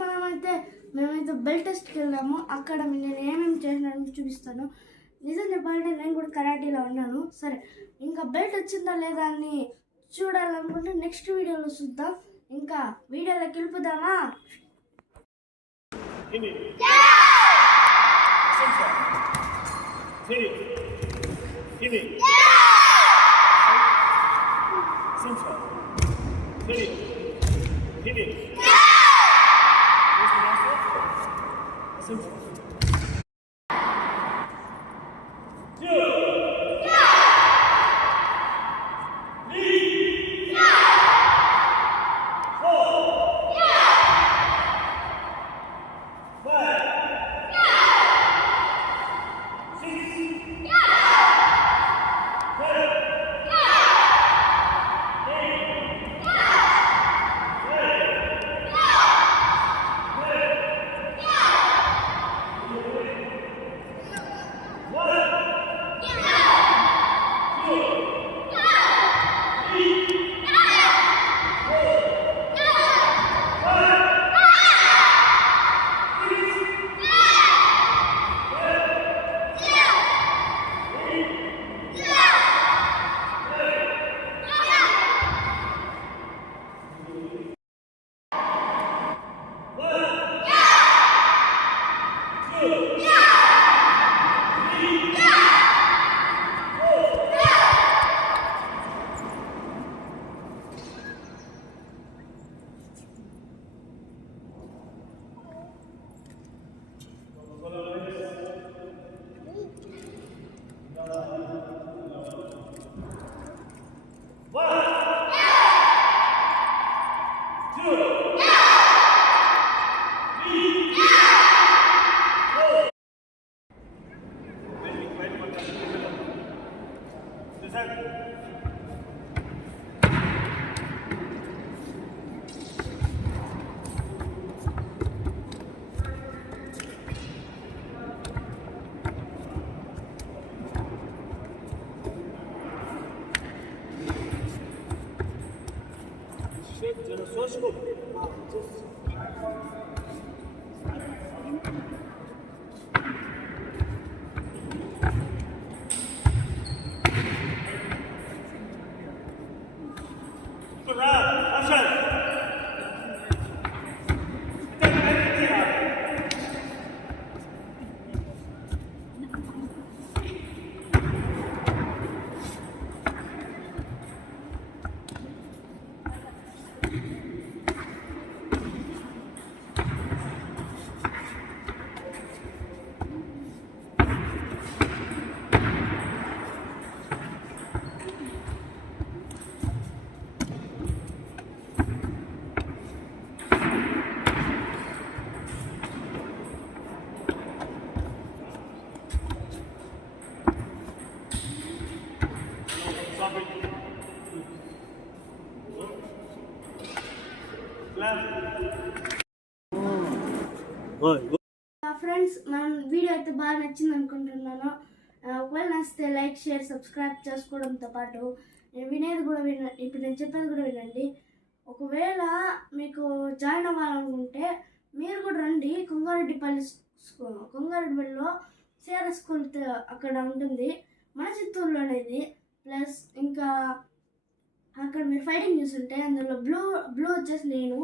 మేమైతే బెల్ట్ టెస్ట్కి వెళ్ళాము. అక్కడ నేను ఏమేమి చేసినాను చూపిస్తాను. నిజం చెప్పాలంటే నేను కూడా కరాటీలో ఉన్నాను. సరే, ఇంకా బెల్ట్ వచ్చిందా లేదా అని చూడాలనుకుంటే నెక్స్ట్ వీడియోలో చూద్దాం. ఇంకా వీడియోలోకి వెళ్ళిపోదామా? ఫ్రెండ్స్, మన వీడియో అయితే బాగా నచ్చింది అనుకుంటున్నాను. ఒకవేళ నచ్చితే లైక్, షేర్, సబ్స్క్రైబ్ చేసుకోవడంతో పాటు వినేది కూడా ఇప్పుడు నేను చెప్పేది కూడా వినండి. ఒకవేళ మీకు జాయిన్ అవ్వాలనుకుంటే మీరు కూడా రండి. కొంగారెడ్డిపల్లిలో సిఆర్ఎస్ స్కూల్ అక్కడ ఉంటుంది, మన చిత్తూరులోనేది. ప్లస్ ఇంకా అక్కడ మీరు ఫైటింగ్ చూస్తుంటే అందులో బ్లూ వచ్చేసి నేను,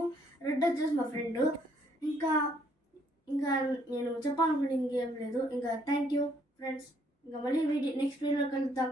రెడ్ వచ్చేసి మా ఫ్రెండ్. ఇంకా నేను చెప్పాలనుకుని ఇంకేం లేదు. ఇంకా థ్యాంక్ యూ ఫ్రెండ్స్. ఇంకా మళ్ళీ నెక్స్ట్ వీడియోలో కలుద్దాం.